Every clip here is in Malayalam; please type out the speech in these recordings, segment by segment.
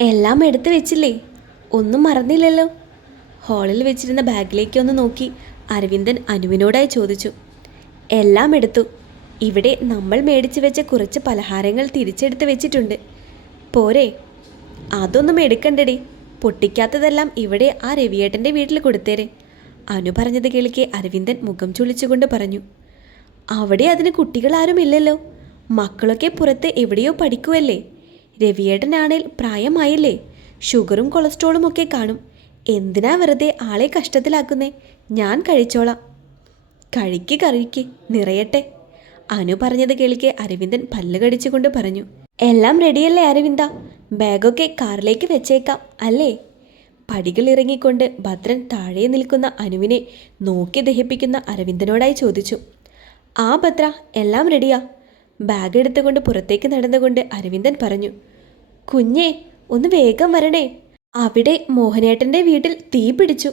എല്ലാം എടുത്തു വെച്ചില്ലേ? ഒന്നും മറന്നില്ലല്ലോ. ഹാളിൽ വെച്ചിരുന്ന ബാഗിലേക്ക് ഒന്ന് നോക്കി അരവിന്ദൻ അനുവിനോടായി ചോദിച്ചു. എല്ലാം എടുത്തു. ഇവിടെ നമ്മൾ മേടിച്ചു വെച്ച കുറച്ച് പലഹാരങ്ങൾ തിരിച്ചെടുത്ത് വെച്ചിട്ടുണ്ട്. പോരെ? അതൊന്നും എടുക്കണ്ടടി. പൊട്ടിക്കാത്തതെല്ലാം ഇവിടെ ആ രവിയേട്ടന്റെ വീട്ടിൽ കൊടുത്തേരെ. അനു പറഞ്ഞത് കേൾക്കെ അരവിന്ദൻ മുഖം ചുളിച്ചുകൊണ്ട് പറഞ്ഞു. അവിടെ അതിന് കുട്ടികളാരും ഇല്ലല്ലോ മക്കളൊക്കെ പുറത്ത് എവിടെയോ പഠിക്കുമല്ലേ രവിയേട്ടനാണേൽ പ്രായമായില്ലേ? ഷുഗറും കൊളസ്ട്രോളും ഒക്കെ കാണും. എന്തിനാ വെറുതെ ആളെ കഷ്ടത്തിലാക്കുന്നേ? ഞാൻ കഴിച്ചോളാം. കഴിക്ക് കറിക്ക് നിറയട്ടെ. അനു പറഞ്ഞത് കേൾക്കെ അരവിന്ദൻ പല്ല് കടിച്ചുകൊണ്ട് പറഞ്ഞു. എല്ലാം റെഡിയല്ലേ അരവിന്ദ? ബാഗൊക്കെ കാറിലേക്ക് വെച്ചേക്കാം അല്ലേ? പടികൾ ഇറങ്ങിക്കൊണ്ട് ഭദ്രൻ താഴെ നിൽക്കുന്ന അനുവിനെ നോക്കി ദഹിപ്പിക്കുന്ന അരവിന്ദനോടായി ചോദിച്ചു. ആ ഭദ്ര എല്ലാം റെഡിയാ? ബാഗ് എടുത്തുകൊണ്ട് പുറത്തേക്ക് നടന്നുകൊണ്ട് അരവിന്ദൻ പറഞ്ഞു കുഞ്ഞേ ഒന്ന് വേഗം വരണേ. അവിടെ മോഹനേട്ടന്റെ വീട്ടിൽ തീ പിടിച്ചു.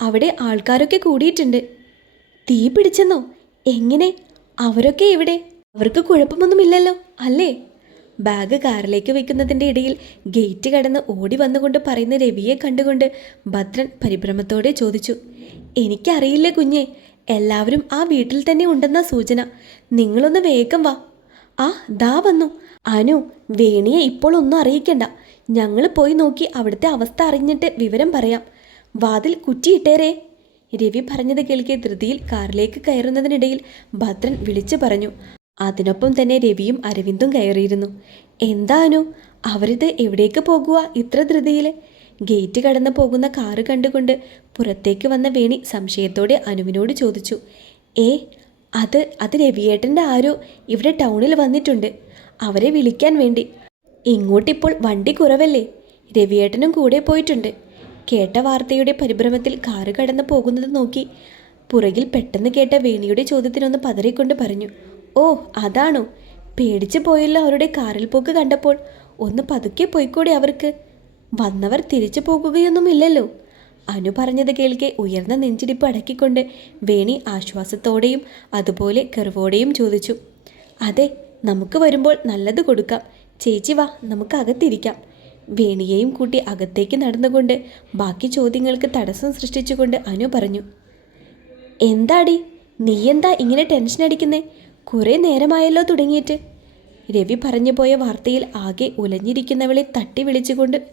അവിടെ ആൾക്കാരൊക്കെ കൂടിയിട്ടുണ്ട്. തീ പിടിച്ചെന്നോ? എങ്ങനെ? അവരൊക്കെ ഇവിടെ അവർക്ക് കുഴപ്പമൊന്നുമില്ലല്ലോ അല്ലേ? ബാഗ് കാറിലേക്ക് വെക്കുന്നതിന്റെ ഇടയിൽ ഗേറ്റ് കടന്ന് ഓടി വന്നുകൊണ്ട് പറയുന്ന രവിയെ കണ്ടുകൊണ്ട് ഭദ്രൻ പരിഭ്രമത്തോടെ ചോദിച്ചു എനിക്കറിയില്ല കുഞ്ഞേ എല്ലാവരും ആ വീട്ടിൽ തന്നെ ഉണ്ടെന്ന സൂചന. നിങ്ങളൊന്ന് വേഗം വാ. ആ ദാ വന്നു. അനു വേണിയെ ഇപ്പോൾ ഒന്നും അറിയിക്കണ്ട. ഞങ്ങൾ പോയി നോക്കി അവിടുത്തെ അവസ്ഥ അറിഞ്ഞിട്ട് വിവരം പറയാം. വാതിൽ കുറ്റിയിട്ടേരേ. രവി പറഞ്ഞത് കേൾക്കെ ധൃതിയിൽ കാറിലേക്ക് കയറുന്നതിനിടയിൽ ഭദ്രൻ വിളിച്ചു പറഞ്ഞു. അതിനൊപ്പം തന്നെ രവിയും അരവിന്ദും കയറിയിരുന്നു. എന്താനു അവരിത് എവിടേക്ക് പോകുക ഇത്ര ധൃതിയിൽ ഗേറ്റ് കടന്നു പോകുന്ന കാറ് കണ്ടുകൊണ്ട് പുറത്തേക്ക് വന്ന വേണി സംശയത്തോടെ അനുവിനോട് ചോദിച്ചു. ഏ അത് അത് രവിയേട്ടന്റെ ആരോ ഇവിടെ ടൗണിൽ വന്നിട്ടുണ്ട്. അവരെ വിളിക്കാൻ വേണ്ടി. ഇങ്ങോട്ടിപ്പോൾ വണ്ടി കുറവല്ലേ? രവിയേട്ടനും കൂടെ പോയിട്ടുണ്ട്. കേട്ട വാർത്തയുടെ പരിഭ്രമത്തിൽ കാറ് കടന്നു പോകുന്നത് നോക്കി പുറകിൽ പെട്ടെന്ന് കേട്ട വേണിയുടെ ചോദ്യത്തിനൊന്ന് പതറിക്കൊണ്ട് പറഞ്ഞു ഓ അതാണോ? പേടിച്ചു പോയല്ലോ അവരുടെ കാറിൽ പോക്ക് കണ്ടപ്പോൾ. ഒന്ന് പതുക്കെ പോയിക്കൂടെ അവർക്ക്. വന്നവർ തിരിച്ചു പോകുകയൊന്നുമില്ലല്ലോ. അനു പറഞ്ഞത് കേൾക്കെ ഉയർന്ന നെഞ്ചിടിപ്പ് അടക്കിക്കൊണ്ട് വേണി ആശ്വാസത്തോടെയും അതുപോലെ കെറുവോടെയും ചോദിച്ചു. അതെ നമുക്ക് വരുമ്പോൾ നല്ലത് കൊടുക്കാം. ചേച്ചി വാ നമുക്ക് അകത്തിരിക്കാം. വേണിയെയും കൂട്ടി അകത്തേക്ക് നടന്നുകൊണ്ട് ബാക്കി ചോദ്യങ്ങൾക്ക് തടസ്സം സൃഷ്ടിച്ചുകൊണ്ട് അനു പറഞ്ഞു. എന്താടി? നീ എന്താ ഇങ്ങനെ ടെൻഷൻ അടിക്കുന്നേ? കുറേ നേരമായല്ലോ തുടങ്ങിയിട്ട്. രവി പറഞ്ഞു പോയ വാർത്തയിൽ ആകെ ഉലഞ്ഞിരിക്കുന്നവളെ തട്ടി വിളിച്ചുകൊണ്ട്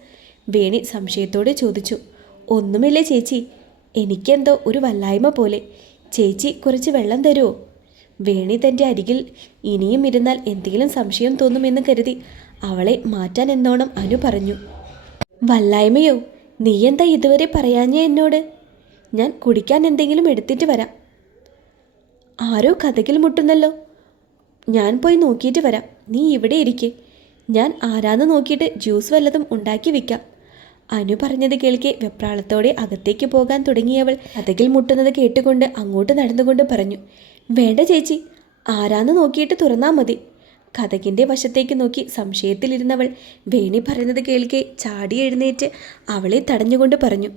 വേണി സംശയത്തോടെ ചോദിച്ചു. ഒന്നുമില്ലേ ചേച്ചി? എനിക്കെന്തോ ഒരു വല്ലായ്മ പോലെ. ചേച്ചി കുറച്ച് വെള്ളം തരുമോ വേണി തന്റെ അരികിൽ ഇനിയും ഇരുന്നാൽ എന്തെങ്കിലും സംശയം തോന്നുമെന്ന് കരുതി അവളെ മാറ്റാൻ എന്നോണം അനു പറഞ്ഞു. വല്ലായ്മയോ? നീ എന്താ ഇതുവരെ പറയാഞ്ഞേ എന്നോട്? ഞാൻ കുടിക്കാൻ എന്തെങ്കിലും എടുത്തിട്ട് വരാം. ആരോ കഥകിൽ മുട്ടുന്നല്ലോ. ഞാൻ പോയി നോക്കിയിട്ട് വരാം. നീ ഇവിടെ ഇരിക്കേ. ഞാൻ ആരാന്ന് നോക്കിയിട്ട് ജ്യൂസ് വല്ലതും ഉണ്ടാക്കി വെക്കാം. അനു പറഞ്ഞത് കേൾക്കെ വെപ്രാളത്തോടെ അകത്തേക്ക് പോകാൻ തുടങ്ങിയവൾ കഥകിൽ മുട്ടുന്നത് കേട്ടുകൊണ്ട് അങ്ങോട്ട് നടന്നുകൊണ്ട് പറഞ്ഞു വേണ്ട ചേച്ചി ആരാന്ന് നോക്കിയിട്ട് തുറന്നാൽ മതി. കഥകിന്റെ വശത്തേക്ക് നോക്കി സംശയത്തിലിരുന്നവൾ വേണി പറയുന്നത് കേൾക്കെ ചാടി എഴുന്നേറ്റ് അവളെ തടഞ്ഞുകൊണ്ട് പറഞ്ഞു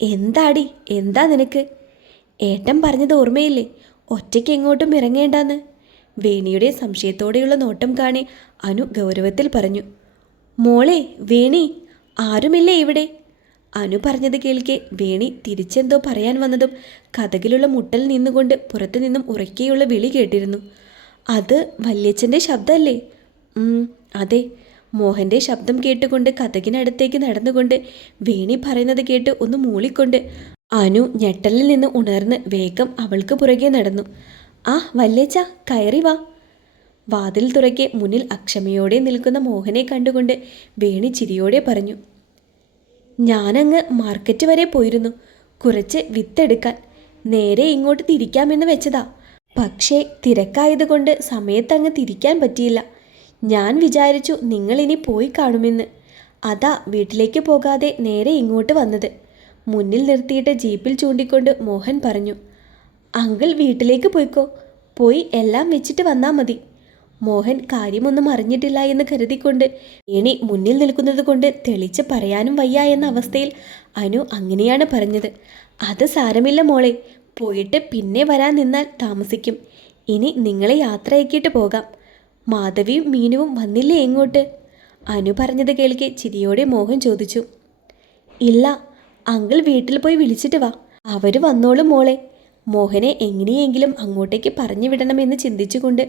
എന്താടി എന്താ നിനക്ക്? ഏട്ടൻ പറഞ്ഞത് ഓർമ്മയില്ലേ? ഒറ്റയ്ക്ക് എങ്ങോട്ടും ഇറങ്ങേണ്ടാന്ന്? വേണിയുടെ സംശയത്തോടെയുള്ള നോട്ടം കാണി അനു ഗൗരവത്തിൽ പറഞ്ഞു മോളെ വേണി ആരുമില്ലേ ഇവിടെ? അനു പറഞ്ഞത് കേൾക്കെ വേണി തിരിച്ചെന്തോ പറയാൻ വന്നതും കഥകിലുള്ള മുട്ടൽ നിന്നുകൊണ്ട് പുറത്തു നിന്നും ഉറക്കെയുള്ള വിളി കേട്ടിരുന്നു. അത് വല്യച്ഛന്റെ ശബ്ദമല്ലേ അതെ. മോഹന്റെ ശബ്ദം കേട്ടുകൊണ്ട് കഥകിനടുത്തേക്ക് നടന്നുകൊണ്ട് വേണി പറയുന്നത് കേട്ട് ഒന്ന് മൂളിക്കൊണ്ട് അനു ഞെട്ടലിൽ നിന്ന് ഉണർന്ന് വേഗം അവൾക്ക് പുറകെ നടന്നു. ആ വല്യച്ഛ കയറി വാ. വാതിൽ തുറക്കെ മുന്നിൽ അക്ഷമയോടെ നിൽക്കുന്ന മോഹനെ കണ്ടുകൊണ്ട് വേണി ചിരിയോടെ പറഞ്ഞു ഞാനങ്ങ് മാർക്കറ്റ് വരെ പോയിരുന്നു. കുറച്ച് വിത്തെടുക്കാൻ. നേരെ ഇങ്ങോട്ട് തിരിക്കാമെന്ന് വെച്ചതാ. പക്ഷേ തിരക്കായതുകൊണ്ട് സമയത്തങ്ങ് തിരിക്കാൻ പറ്റിയില്ല. ഞാൻ വിചാരിച്ചു നിങ്ങളിനി പോയി കാണുമെന്ന്. അതാ വീട്ടിലേക്ക് പോകാതെ നേരെ ഇങ്ങോട്ട് വന്നത്. മുന്നിൽ നിർത്തിയിട്ട് ജീപ്പിൽ ചൂണ്ടിക്കൊണ്ട് മോഹൻ പറഞ്ഞു അങ്കിൾ വീട്ടിലേക്ക് പോയിക്കോ. പോയി എല്ലാം വെച്ചിട്ട് വന്നാൽ മതി. മോഹൻ കാര്യമൊന്നും അറിഞ്ഞിട്ടില്ല എന്ന് കരുതിക്കൊണ്ട് ഇനി മുന്നിൽ നിൽക്കുന്നത് കൊണ്ട് തെളിച്ച് പറയാനും വയ്യ എന്ന അവസ്ഥയിൽ അനു അങ്ങനെയാണ് പറഞ്ഞത്. അത് സാരമില്ല മോളെ. പോയിട്ട് പിന്നെ വരാൻ നിന്നാൽ താമസിക്കും. ഇനി നിങ്ങളെ യാത്രയാക്കിയിട്ട് പോകാം. മാധവിയും മീനുവും വന്നില്ലേ എങ്ങോട്ട്? അനു പറഞ്ഞത് കേൾക്കെ ചിരിയോടെ മോഹൻ ചോദിച്ചു. ഇല്ല അങ്കിൾ വീട്ടിൽ പോയി വിളിച്ചിട്ട് വാ. അവർ വന്നോളും മോളെ. മോഹനെ എങ്ങനെയെങ്കിലും അങ്ങോട്ടേക്ക് പറഞ്ഞു വിടണമെന്ന് ചിന്തിച്ചുകൊണ്ട്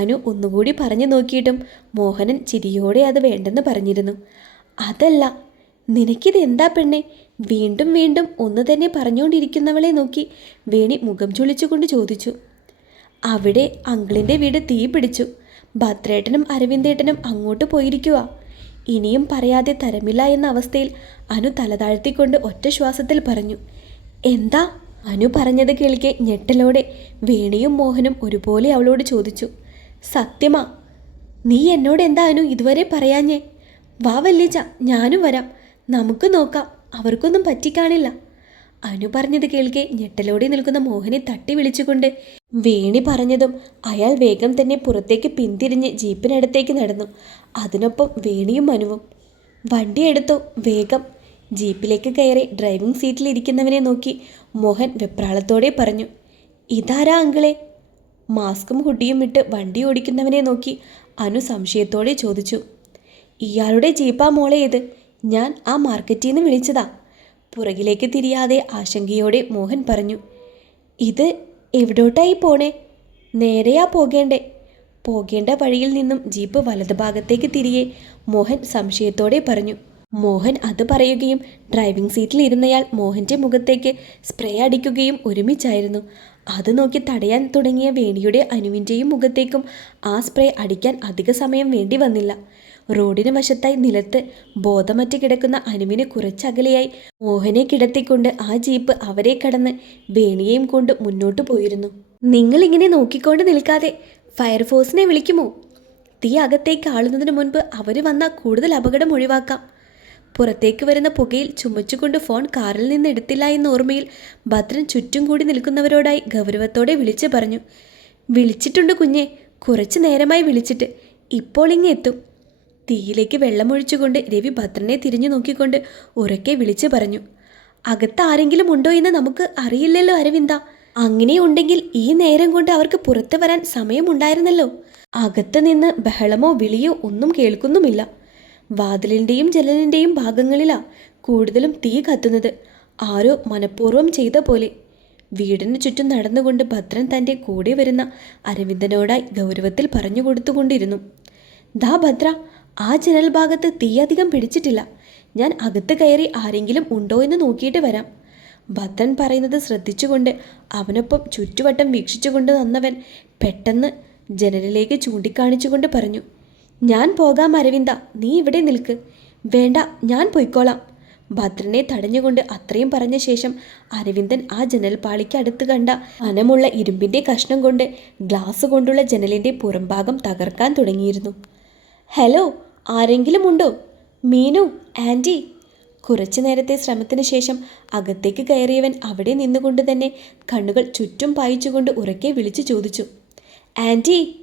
അനു ഒന്നുകൂടി പറഞ്ഞു നോക്കിയിട്ടും മോഹനൻ ചിരിയോടെ അത് വേണ്ടെന്ന് പറഞ്ഞിരുന്നു. അതല്ല നിനക്കിത് എന്താ പെണ്ണെ? വീണ്ടും വീണ്ടും ഒന്ന് തന്നെ പറഞ്ഞുകൊണ്ടിരിക്കുന്നവളെ നോക്കി വേണി മുഖം ചുളിച്ചുകൊണ്ട് ചോദിച്ചു. അവിടെ അങ്കിളിന്റെ വീട് തീ പിടിച്ചു. ഭദ്രേട്ടനും അരവിന്ദേട്ടനും അങ്ങോട്ട് പോയിരിക്കുക. ഇനിയും പറയാതെ തരമില്ല എന്ന അവസ്ഥയിൽ അനു തലതാഴ്ത്തിക്കൊണ്ട് ഒറ്റ ശ്വാസത്തിൽ പറഞ്ഞു. എന്താ? അനു പറഞ്ഞത് കേൾക്കെ ഞെട്ടലോടെ. വേണിയും മോഹനും ഒരുപോലെ അവളോട് ചോദിച്ചു. സത്യമാ നീ എന്നോട് എന്താ അനു ഇതുവരെ പറയാഞ്ഞേ? വാ വല്യച്ച ഞാനും വരാം. നമുക്ക് നോക്കാം. അവർക്കൊന്നും പറ്റിക്കാണില്ല അനു പറഞ്ഞത് കേൾക്കെ ഞെട്ടലോടെ നിൽക്കുന്ന മോഹനെ തട്ടി വിളിച്ചുകൊണ്ട് വേണി പറഞ്ഞതും അയാൾ വേഗം തന്നെ പുറത്തേക്ക് പിന്തിരിഞ്ഞ് ജീപ്പിനടുത്തേക്ക് നടന്നു. അതിനൊപ്പം വേണിയും അനുവും വണ്ടി വേഗം ജീപ്പിലേക്ക് കയറി ഡ്രൈവിംഗ് സീറ്റിലിരിക്കുന്നവനെ നോക്കി മോഹൻ വെപ്രാളത്തോടെ പറഞ്ഞു ഇതാരാ അങ്കിളെ? മാസ്കും ഹുഡിയും ഇട്ട് വണ്ടി ഓടിക്കുന്നവനെ നോക്കി അനു സംശയത്തോടെ ചോദിച്ചു ഇയാളുടെ ജീപ്പാ മോളെ ഇത്? ഞാൻ ആ മാർക്കറ്റിൽ നിന്ന് വിളിച്ചതാ. പുറകിലേക്ക് തിരിയാതെ ആശങ്കയോടെ മോഹൻ പറഞ്ഞു ഇത് എവിടോട്ടായി പോണേ? നേരെയാ പോകേണ്ടേ? പോകേണ്ട വഴിയിൽ നിന്നും ജീപ്പ് വലതുഭാഗത്തേക്ക് തിരികെ മോഹൻ സംശയത്തോടെ പറഞ്ഞു മോഹൻ അത് പറയുകയും ഡ്രൈവിംഗ് സീറ്റിൽ ഇരുന്നയാൾ മോഹന്റെ മുഖത്തേക്ക് സ്പ്രേ അടിക്കുകയും ഒരുമിച്ചായിരുന്നു. അത് നോക്കി തടയാൻ തുടങ്ങിയ വേണിയുടെ അനുവിന്റെയും മുഖത്തേക്കും ആ സ്പ്രേ അടിക്കാൻ അധിക സമയം വേണ്ടി വന്നില്ല. റോഡിന് വശത്തായി നിലത്ത് ബോധമറ്റ് കിടക്കുന്ന അനുവിന് കുറച്ചകലെയായി മോഹനെ കിടത്തിക്കൊണ്ട് ആ ജീപ്പ് അവരെ കടന്ന് വേണിയെയും കൊണ്ട് മുന്നോട്ട് പോയിരുന്നു. നിങ്ങൾ ഇങ്ങനെ നോക്കിക്കൊണ്ട് നിൽക്കാതെ ഫയർഫോഴ്സിനെ വിളിക്കുമോ? തീ അകത്തേക്ക് ആളുന്നതിന് മുൻപ് അവർ വന്നാൽ കൂടുതൽ അപകടം ഒഴിവാക്കാം. പുറത്തേക്ക് വരുന്ന പുകയിൽ ചുമച്ചുകൊണ്ട് ഫോൺ കാറിൽ നിന്ന് എടുത്തില്ല എന്ന ഓർമ്മയിൽ ഭദ്രൻ ചുറ്റും കൂടി നിൽക്കുന്നവരോടായി ഗൗരവത്തോടെ വിളിച്ചു പറഞ്ഞു. വിളിച്ചിട്ടുണ്ട് കുഞ്ഞെ. കുറച്ചു നേരമായി വിളിച്ചിട്ട്. ഇപ്പോൾ ഇങ്ങ് എത്തും. തീയിലേക്ക് വെള്ളമൊഴിച്ചുകൊണ്ട് രവി ഭദ്രനെ തിരിഞ്ഞു നോക്കിക്കൊണ്ട് ഉറക്കെ വിളിച്ചു പറഞ്ഞു. അകത്ത് ആരെങ്കിലും ഉണ്ടോ എന്ന് നമുക്ക് അറിയില്ലല്ലോ അരവിന്ദ. അങ്ങനെയുണ്ടെങ്കിൽ ഈ നേരം കൊണ്ട് അവർക്ക് പുറത്തു വരാൻ സമയമുണ്ടായിരുന്നല്ലോ. അകത്ത് നിന്ന് ബഹളമോ വിളിയോ ഒന്നും കേൾക്കുന്നുമില്ല. വാതിലിന്റെയും ജനലിന്റെയും ഭാഗങ്ങളിലാ കൂടുതലും തീ കത്തുന്നത്. ആരോ മനഃപൂർവം ചെയ്ത പോലെ. വീടിന് ചുറ്റും നടന്നുകൊണ്ട് ഭദ്രൻ തന്റെ കൂടെ വരുന്ന അരവിന്ദനോടായി ഗൗരവത്തിൽ പറഞ്ഞു കൊടുത്തുകൊണ്ടിരുന്നു. ദാ ഭദ്ര ആ ജനൽ ഭാഗത്ത് തീ അധികം പിടിച്ചിട്ടില്ല. ഞാൻ അകത്ത് കയറി ആരെങ്കിലും ഉണ്ടോ എന്ന് നോക്കിയിട്ട് വരാം. ഭദ്രൻ പറയുന്നത് ശ്രദ്ധിച്ചുകൊണ്ട് അവനൊപ്പം ചുറ്റുവട്ടം വീക്ഷിച്ചുകൊണ്ട് വന്നവൻ പെട്ടെന്ന് ജനലിലേക്ക് ചൂണ്ടിക്കാണിച്ചുകൊണ്ട് പറഞ്ഞു. ഞാൻ പോകാം അരവിന്ദ. നീ ഇവിടെ നിൽക്ക്. വേണ്ട ഞാൻ പൊയ്ക്കോളാം. ഭദ്രനെ തടഞ്ഞുകൊണ്ട് അത്രയും പറഞ്ഞ ശേഷം അരവിന്ദൻ ആ ജനൽപാളിക്ക് അടുത്ത് കണ്ട അനമുള്ള ഇരുമ്പിന്റെ കഷ്ണം കൊണ്ട് ഗ്ലാസ് കൊണ്ടുള്ള ജനലിന്റെ പുറംഭാഗം തകർക്കാൻ തുടങ്ങിയിരുന്നു. ഹലോ ആരെങ്കിലും ഉണ്ടോ? മീനു ആന്റി കുറച്ചു നേരത്തെ ശ്രമത്തിന് ശേഷം അകത്തേക്ക് കയറിയവൻ അവിടെ നിന്നുകൊണ്ട് തന്നെ കണ്ണുകൾ ചുറ്റും പായിച്ചുകൊണ്ട് ഉറക്കെ വിളിച്ചു ചോദിച്ചു. ആന്റി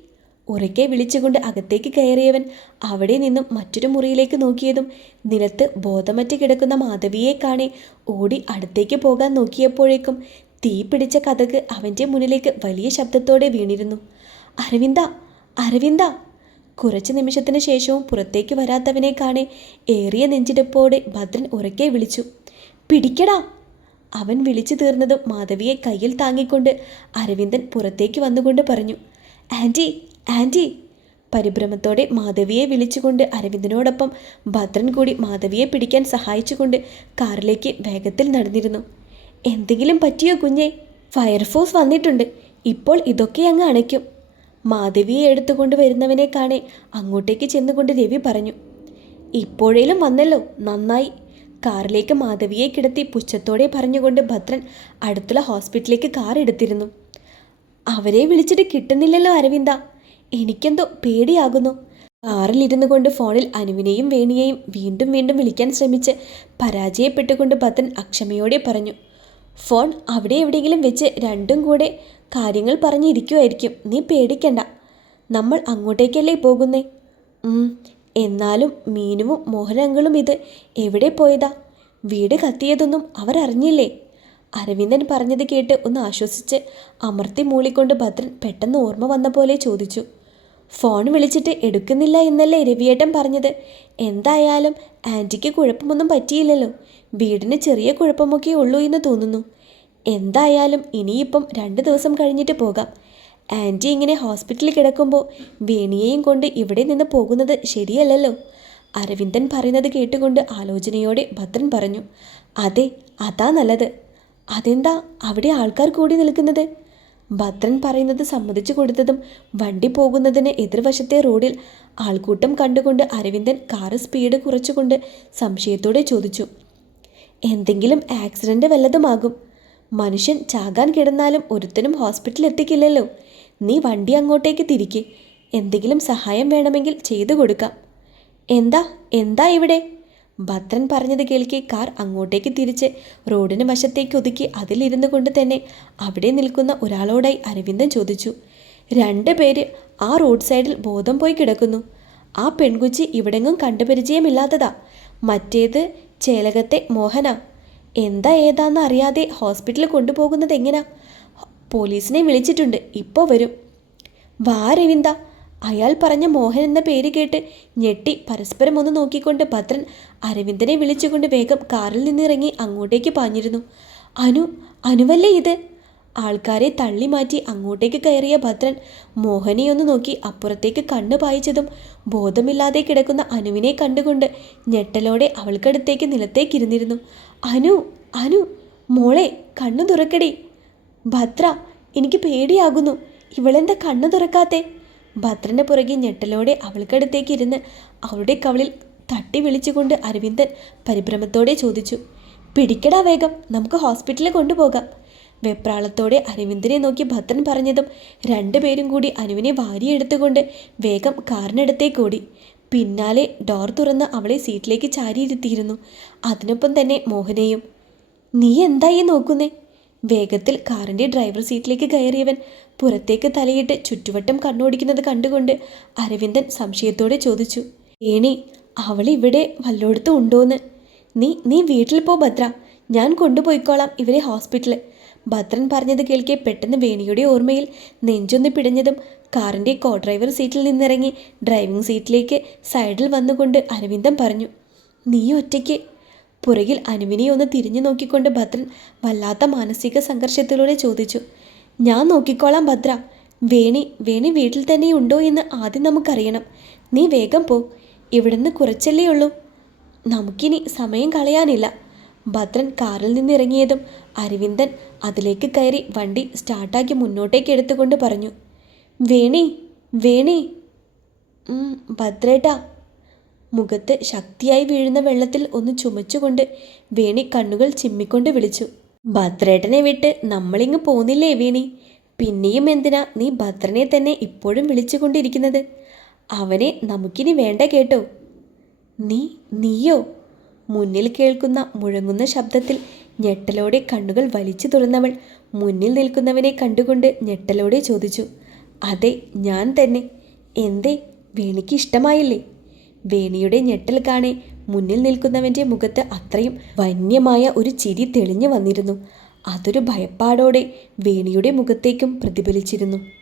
ഉറക്കെ വിളിച്ചുകൊണ്ട് അകത്തേക്ക് കയറിയവൻ അവിടെ നിന്നും മറ്റൊരു മുറിയിലേക്ക് നോക്കിയതും നിലത്ത് ബോധമറ്റ് കിടക്കുന്ന മാധവിയെ കാണി ഓടി അടുത്തേക്ക് പോകാൻ നോക്കിയപ്പോഴേക്കും തീ പിടിച്ച കഥക് അവന്റെ മുന്നിലേക്ക് വലിയ ശബ്ദത്തോടെ വീണിരുന്നു. അരവിന്ദ അരവിന്ദ! കുറച്ച് നിമിഷത്തിന് ശേഷവും പുറത്തേക്ക് വരാത്തവനെ കാണെ ഏറിയ നെഞ്ചിടപ്പോടെ ഭദ്രൻ ഉറക്കെ വിളിച്ചു. പിടിക്കടാ! അവൻ വിളിച്ചു തീർന്നതും മാധവിയെ കയ്യിൽ താങ്ങിക്കൊണ്ട് അരവിന്ദൻ പുറത്തേക്ക് വന്നുകൊണ്ട് പറഞ്ഞു. ആന്റി ആന്റി പരിഭ്രമത്തോടെ മാധവിയെ വിളിച്ചുകൊണ്ട് അരവിന്ദനോടൊപ്പം ഭദ്രൻ കൂടി മാധവിയെ പിടിക്കാൻ സഹായിച്ചുകൊണ്ട് കാറിലേക്ക് വേഗത്തിൽ നടന്നിരുന്നു. എന്തെങ്കിലും പറ്റിയോ കുഞ്ഞെ? ഫയർഫോഴ്സ് വന്നിട്ടുണ്ട്. ഇപ്പോൾ ഇതൊക്കെ അങ്ങ് അണയ്ക്കും. മാധവിയെ എടുത്തുകൊണ്ട് വരുന്നവനെ കാണെ അങ്ങോട്ടേക്ക് ചെന്നുകൊണ്ട് രവി പറഞ്ഞു ഇപ്പോഴേലും വന്നല്ലോ നന്നായി. കാറിലേക്ക് മാധവിയെ കിടത്തി പുച്ഛത്തോടെ പറഞ്ഞുകൊണ്ട് ഭദ്രൻ അടുത്തുള്ള ഹോസ്പിറ്റലിലേക്ക് കാർ എടുത്തിരുന്നു. അവരെ വിളിച്ചിട്ട് കിട്ടുന്നില്ലല്ലോ അരവിന്ദ. എനിക്കെന്തോ പേടിയാകുന്നു. കാറിലിരുന്നു കൊണ്ട് ഫോണിൽ അനുവിനെയും വേണിയെയും വീണ്ടും വീണ്ടും വിളിക്കാൻ ശ്രമിച്ച് പരാജയപ്പെട്ടുകൊണ്ട് ഭദ്രൻ അക്ഷമയോടെ പറഞ്ഞു ഫോൺ അവിടെ എവിടെയെങ്കിലും വെച്ച് രണ്ടും കൂടെ കാര്യങ്ങൾ പറഞ്ഞിരിക്കുമായിരിക്കും നീ പേടിക്കണ്ട. നമ്മൾ അങ്ങോട്ടേക്കല്ലേ പോകുന്നേ? എന്നാലും മീനുവും മോഹനങ്ങളും ഇത് എവിടെ പോയതാ? വീട് കത്തിയതൊന്നും അവർ അറിഞ്ഞില്ലേ? അരവിന്ദൻ പറഞ്ഞത് കേട്ട് ഒന്ന് ആശ്വസിച്ച് അമർത്തി മൂളിക്കൊണ്ട് ഭദ്രൻ പെട്ടെന്ന് ഓർമ്മ വന്ന പോലെ ചോദിച്ചു ഫോൺ വിളിച്ചിട്ട് എടുക്കുന്നില്ല എന്നല്ലേ രവിയേട്ടൻ പറഞ്ഞത്. എന്തായാലും ആന്റിക്ക് കുഴപ്പമൊന്നും പറ്റിയില്ലല്ലോ. വീടിന് ചെറിയ കുഴപ്പമൊക്കെ ഉള്ളൂ എന്ന് തോന്നുന്നു. എന്തായാലും ഇനിയിപ്പം രണ്ട് ദിവസം കഴിഞ്ഞിട്ട് പോകാം. ആന്റി ഇങ്ങനെ ഹോസ്പിറ്റലിൽ കിടക്കുമ്പോൾ വേണിയെയും കൊണ്ട് ഇവിടെ നിന്ന് പോകുന്നത് ശരിയല്ലല്ലോ. അരവിന്ദൻ പറയുന്നത് കേട്ടുകൊണ്ട് ആലോചനയോടെ ഭദ്രൻ പറഞ്ഞു അതെ അതാ നല്ലത്. അതെന്താ അവിടെ ആൾക്കാർ കൂടി നിൽക്കുന്നത്? ഭദ്രൻ പറയുന്നത് സമ്മതിച്ചു കൊടുത്തതും വണ്ടി പോകുന്നതിന് എതിർവശത്തെ റോഡിൽ ആൾക്കൂട്ടം കണ്ടുകൊണ്ട് അരവിന്ദൻ കാറ് സ്പീഡ് കുറച്ചുകൊണ്ട് സംശയത്തോടെ ചോദിച്ചു എന്തെങ്കിലും ആക്സിഡന്റ് വല്ലതുമാകും. മനുഷ്യൻ ചാകാൻ കിടന്നാലും ഒരുത്തനും ഹോസ്പിറ്റലിൽ എത്തിക്കില്ലല്ലോ. നീ വണ്ടി അങ്ങോട്ടേക്ക് തിരിക്ക്. എന്തെങ്കിലും സഹായം വേണമെങ്കിൽ ചെയ്തു കൊടുക്കാം. എന്താ? എന്താ ഇവിടെ? ഭദ്രൻ പറഞ്ഞത് കേൾക്കി കാർ അങ്ങോട്ടേക്ക് തിരിച്ച്. റോഡിന് വശത്തേക്ക് ഒതുക്കി അതിലിരുന്നു കൊണ്ട് തന്നെ അവിടെ നിൽക്കുന്ന ഒരാളോടായി അരവിന്ദൻ ചോദിച്ചു രണ്ട് പേര് ആ റോഡ് സൈഡിൽ ബോധം പോയി കിടക്കുന്നു. ആ പെൺകുച്ചി ഇവിടെങ്ങും കണ്ടുപരിചയമില്ലാത്തതാ മറ്റേത് ചേലകത്തെ മോഹന. എന്താ ഏതാന്ന് അറിയാതെ ഹോസ്പിറ്റലിൽ കൊണ്ടുപോകുന്നത് എങ്ങനാ? പോലീസിനെ വിളിച്ചിട്ടുണ്ട്. ഇപ്പോൾ വരും. വാ രവിന്ദ അയാൾ പറഞ്ഞ മോഹൻ എന്ന പേര് കേട്ട് ഞെട്ടി പരസ്പരം ഒന്ന് നോക്കിക്കൊണ്ട് ഭദ്രൻ അരവിന്ദനെ വിളിച്ചുകൊണ്ട് വേഗം കാറിൽ നിന്നിറങ്ങി അങ്ങോട്ടേക്ക് പാഞ്ഞിരുന്നു. അനു അനുവല്ലേ ഇത്? ആൾക്കാരെ തള്ളി മാറ്റി അങ്ങോട്ടേക്ക് കയറിയ ഭദ്രൻ മോഹനെ ഒന്ന് നോക്കി അപ്പുറത്തേക്ക് കണ്ണു പായിച്ചതും ബോധമില്ലാതെ കിടക്കുന്ന അനുവിനെ കണ്ടുകൊണ്ട് ഞെട്ടലോടെ അവൾക്കടുത്തേക്ക് നിലത്തേക്കിരുന്നിരുന്നു അനു അനു മോളെ കണ്ണു തുറക്കടി. ഭദ്ര എനിക്ക് പേടിയാകുന്നു. ഇവളെന്താ കണ്ണു തുറക്കാത്തെ? ഭദ്രന്റെ പുറകെ ഞെട്ടലോടെ അവൾക്കടുത്തേക്ക് ഇരുന്ന് അവളുടെ കവളിൽ തട്ടി വിളിച്ചുകൊണ്ട് അരവിന്ദൻ പരിഭ്രമത്തോടെ ചോദിച്ചു പിടിക്കടാ വേഗം നമുക്ക് ഹോസ്പിറ്റലിൽ കൊണ്ടുപോകാം. വെപ്രാളത്തോടെ അരവിന്ദനെ നോക്കി ഭദ്രൻ പറഞ്ഞതും രണ്ടുപേരും കൂടി അനുവിനെ വാരിയെടുത്തുകൊണ്ട് വേഗം കാറിനടുത്തേക്ക് ഓടി. പിന്നാലെ ഡോർ തുറന്ന് അവളെ സീറ്റിലേക്ക് ചാരിയിരുത്തിയിരുന്നു. അതിനൊപ്പം തന്നെ മോഹനെയും നീ എന്തായി നോക്കുന്നേ? വേഗത്തിൽ കാറിന്റെ ഡ്രൈവർ സീറ്റിലേക്ക് കയറിയവൻ പുറത്തേക്ക് തലയിട്ട് ചുറ്റുവട്ടം കണ്ണോടിക്കുന്നത് കണ്ടുകൊണ്ട് അരവിന്ദൻ സംശയത്തോടെ ചോദിച്ചു ഏണി അവൾ ഇവിടെ വല്ലോടത്തും ഉണ്ടോന്ന്? നീ നീ വീട്ടിൽ പോ ഭദ്ര ഞാൻ കൊണ്ടുപോയിക്കോളാം ഇവരെ ഹോസ്പിറ്റലിൽ ഭദ്രൻ പറഞ്ഞത് കേൾക്കെ പെട്ടെന്ന് വേണിയുടെ ഓർമ്മയിൽ നെഞ്ചൊന്ന് പിടഞ്ഞതും കാറിന്റെ കോ ഡ്രൈവർ സീറ്റിൽ നിന്നിറങ്ങി ഡ്രൈവിംഗ് സീറ്റിലേക്ക് സൈഡിൽ വന്നുകൊണ്ട് അരവിന്ദൻ പറഞ്ഞു നീ ഒറ്റയ്ക്ക് പുറകിൽ അനുവിനെ ഒന്ന് തിരിഞ്ഞു നോക്കിക്കൊണ്ട് ഭദ്രൻ വല്ലാത്ത മാനസിക സംഘർഷത്തിലൂടെ ചോദിച്ചു ഞാൻ നോക്കിക്കോളാം ഭദ്ര. വേണി വേണി വീട്ടിൽ തന്നെ ഉണ്ടോ എന്ന് ആദ്യം നമുക്കറിയണം. നീ വേഗം പോ. ഇവിടുന്ന് കുറച്ചല്ലേ ഉള്ളൂ. നമുക്കിനി സമയം കളയാനില്ല. ഭദ്രൻ കാറിൽ നിന്നിറങ്ങിയതും അരവിന്ദൻ അതിലേക്ക് കയറി വണ്ടി സ്റ്റാർട്ടാക്കി മുന്നോട്ടേക്ക് എടുത്തുകൊണ്ട് പറഞ്ഞു വേണി വേണി. ഭദ്രേട്ടാ. മുഖത്ത് ശക്തിയായി വീഴുന്ന വെള്ളത്തിൽ ഒന്ന് ചുമച്ചുകൊണ്ട് വേണി കണ്ണുകൾ ചിമ്മിക്കൊണ്ട് വിളിച്ചു. ഭദ്രേട്ടനെ വിട്ട് നമ്മളിങ്ങ് പോന്നില്ലേ വേണി? പിന്നെയും എന്തിനാ നീ ഭദ്രനെ തന്നെ ഇപ്പോഴും വിളിച്ചുകൊണ്ടിരിക്കുന്നത്? അവനെ നമുക്കിനി വേണ്ട കേട്ടോ. നീ നീയോ? മുന്നിൽ കേൾക്കുന്ന മുഴങ്ങുന്ന ശബ്ദത്തിൽ ഞെട്ടലോടെ കണ്ണുകൾ വലിച്ചു തുറന്നവൾ മുന്നിൽ നിൽക്കുന്നവനെ കണ്ടുകൊണ്ട് ഞെട്ടലോടെ ചോദിച്ചു. അതെ ഞാൻ തന്നെ. എന്തേ വേണിക്ക് ഇഷ്ടമായില്ലേ? വേണിയുടെ ഞെട്ടൽ കാണെ മുന്നിൽ നിൽക്കുന്നവന്റെ മുഖത്ത് അത്രയും വന്യമായ ഒരു ചിരി തെളിഞ്ഞു വന്നിരുന്നു. അതൊരു ഭയപ്പാടോടെ വേണിയുടെ മുഖത്തേക്കും പ്രതിഫലിച്ചിരുന്നു.